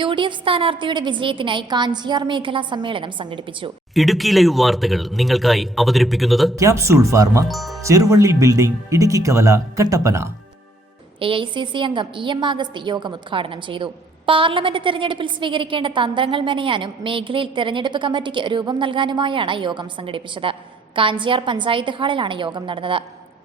UDF സ്ഥാനാർത്ഥിയുടെ വിജയത്തിനായി കാഞ്ചിയാർ മേഖലാ സമ്മേളനം സംഘടിപ്പിച്ചു. ഇടുക്കി ലൈവ് വാർത്തകൾ നിങ്ങൾക്കായി അവതരിപ്പിക്കുന്നത് capsule Pharma, Cheruvalli building, Idukki കവല, കട്ടപ്പന. AICC അംഗം EM ആഗസ്തി യോഗം ഉദ്ഘാടനം ചെയ്തു. പാർലമെന്റ് തെരഞ്ഞെടുപ്പിൽ സ്വീകരിക്കേണ്ട തന്ത്രങ്ങൾ മെനയാനും മേഖലയിൽ തെരഞ്ഞെടുപ്പ് കമ്മിറ്റിക്ക് രൂപം നൽകാനുമായാണ് യോഗം സംഘടിപ്പിച്ചത്. കാഞ്ചിയാർ പഞ്ചായത്ത് ഹാളിലാണ് യോഗം നടന്നത്.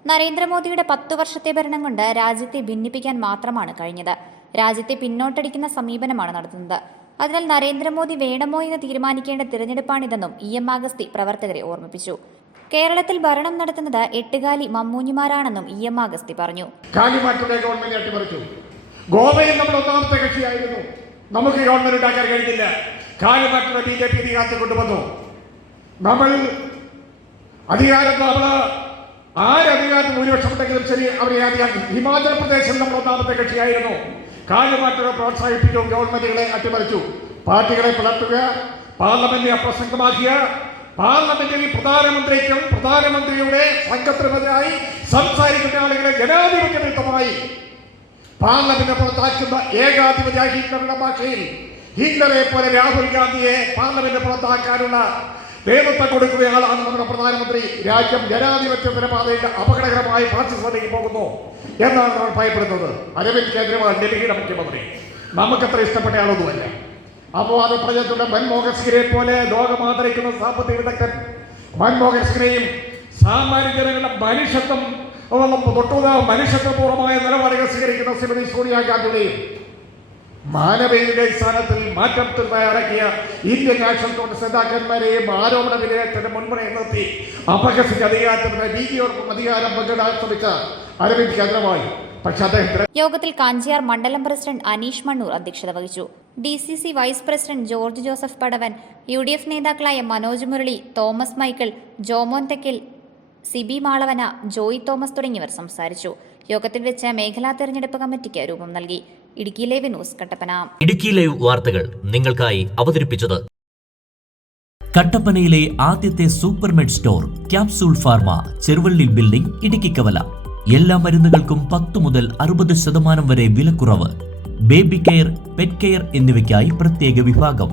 നരേന്ദ്രമോദിയുടെ 10 വർഷത്തെ ഭരണം കൊണ്ട് രാജ്യത്തെ ഭിന്നിപ്പിക്കാൻ മാത്രമാണ് കഴിഞ്ഞത്. രാജ്യത്തെ പിന്നോട്ടടിക്കുന്ന സമീപനമാണ് നടത്തുന്നത്. അതിനാൽ നരേന്ദ്രമോദി വേണമോ എന്ന് തീരുമാനിക്കേണ്ട തിരഞ്ഞെടുപ്പാണിതെന്നും EM ആഗസ്തി പ്രവർത്തകരെ ഓർമ്മിപ്പിച്ചു. കേരളത്തിൽ ഭരണം നടത്തുന്നത് എട്ടുകാലി മമ്മൂഞ്ഞിമാരാണെന്നും EM ആഗസ്തി പറഞ്ഞു. ഗോവയിൽ നമ്മൾ ഒന്നാമത്തെ കക്ഷിയായിരുന്നു. നമുക്ക് ഗവൺമെന്റ് ഉണ്ടാക്കാൻ കഴിഞ്ഞില്ല. കാലുമാറ്റുള്ള BJP അധികാരത്തിൽ കൊണ്ടുവന്നു. നമ്മൾ ആരധികാരത്തിൽ ഭൂരിപക്ഷം ഉണ്ടെങ്കിലും ശരി, അവരെ അധികാരം. ഹിമാചൽ പ്രദേശിൽ നമ്മൾ ഒന്നാമത്തെ കക്ഷിയായിരുന്നു. കാലുമാറ്റുകൾ പ്രോത്സാഹിപ്പിച്ചു, ഗവൺമെന്റുകളെ അട്ടിമറിച്ചു, പാർട്ടികളെ പിളർത്തുക, പാർലമെന്റിനെ അപ്രസംഗമാക്കിയ, പാർലമെന്റിൽ പ്രധാനമന്ത്രിക്കും പ്രധാനമന്ത്രിയുടെ സംഘത്തിനെതിരായി സംസാരിക്കുന്ന ആളുകളെ ജനാധിപത്യയുക്തമായി പാർലമെന്റ് പുറത്താക്കുന്ന ഏകാധിപത്യ ഹിറ്റ്ലറുടെ ഭാഷയിൽ ഹിറ്റ്ലറെ പോലെ രാഹുൽ ഗാന്ധിയെ പാർലമെന്റ് പുറത്താക്കാനുള്ള നേതൃത്വം കൊടുക്കുകയാളാണ് നമ്മുടെ പ്രധാനമന്ത്രി. രാജ്യം ജനാധിപത്യത്തിന്റെ പാതയിൽ അപകടകരമായി ഫാസിസത്തിലേക്ക് പോകുന്നു എന്നാണ് നമ്മൾ ഭയപ്പെടുന്നത്. അരവിന്ദ് കെജ്രിവാൾ ഡൽഹിയുടെ മുഖ്യമന്ത്രി നമുക്കത്ര ഇഷ്ടപ്പെട്ട ആളൊന്നുമല്ല. അപ്പോൾ അത് പറഞ്ഞിട്ടുണ്ട്. മൻമോഹൻ സിംഗിനെ പോലെ ലോകം ആദരിക്കുന്ന സാമ്പത്തിക വിദഗ്ധൻ മൻമോഹൻ സിംഗിനെയും സാമാന്യ ജനങ്ങളുടെ മനുഷ്യത്വപൂർവമായ നിലപാടുകൾ സ്വീകരിക്കുന്ന ശ്രീമതി സോണിയാഗാന്ധിയുടെയും മാനവീയതയുടെ സ്ഥാനത്തിൽ മാറ്റത്തിൽ തയ്യാറാക്കിയ ഇന്ത്യൻ നാഷണൽ കോൺഗ്രസ് നേതാക്കന്മാരെയും ആരോപണ വിധേയത്തിന് മുൻപിനെ നിർത്തി അപഹസിച്ച അധികാരത്തിന് BJPയോടൊപ്പം അധികാരം പങ്കിടാൻ ശ്രമിച്ച അരവിന്ദ് കെജ്രിവാൾ. യോഗത്തിൽ കാഞ്ചിയാർ മണ്ഡലം പ്രസിഡന്റ് അനീഷ് മണ്ണൂർ അധ്യക്ഷത വഹിച്ചു. DCC vice president George Joseph Padavan, UDF നേതാക്കളായ മനോജ് മുരളി, തോമസ് മൈക്കിൾ, ജോമോൻ തെക്കിൽ, സിബി മാളവന, ജോയി തോമസ് തുടങ്ങിയവർ സംസാരിച്ചു. യോഗത്തിൽ വെച്ച് മേഖലാ തെരഞ്ഞെടുപ്പ് കമ്മിറ്റിക്ക് രൂപം നൽകി. Idukki live news, Kattappana. Idukki live വാർത്തകൾ നിങ്ങൾക്കായി അവതരിപ്പിച്ചത് കട്ടപ്പനയിലെ ആദ്യത്തെ Supermed store Capsule Pharma, Cheruvalli building, Idukki കവല. എല്ലാ മരുന്നുകൾക്കും 10 മുതൽ 60% വരെ വിലക്കുറവ്. ബേബി കെയർ, പെറ്റ് കെയർ എന്നിവയ്ക്കായി പ്രത്യേക വിഭാഗം.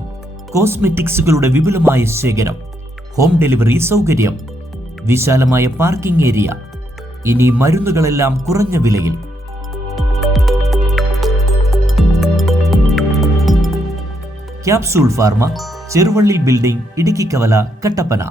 കോസ്മെറ്റിക്സുകളുടെ വിപുലമായ ശേഖരം. ഹോം ഡെലിവറി സൗകര്യം. വിശാലമായ പാർക്കിംഗ് ഏരിയ. ഇനി മരുന്നുകളെല്ലാം കുറഞ്ഞ വിലയിൽ. Capsule Pharma, Cheruvalli building, Idukki കവല, കട്ടപ്പന.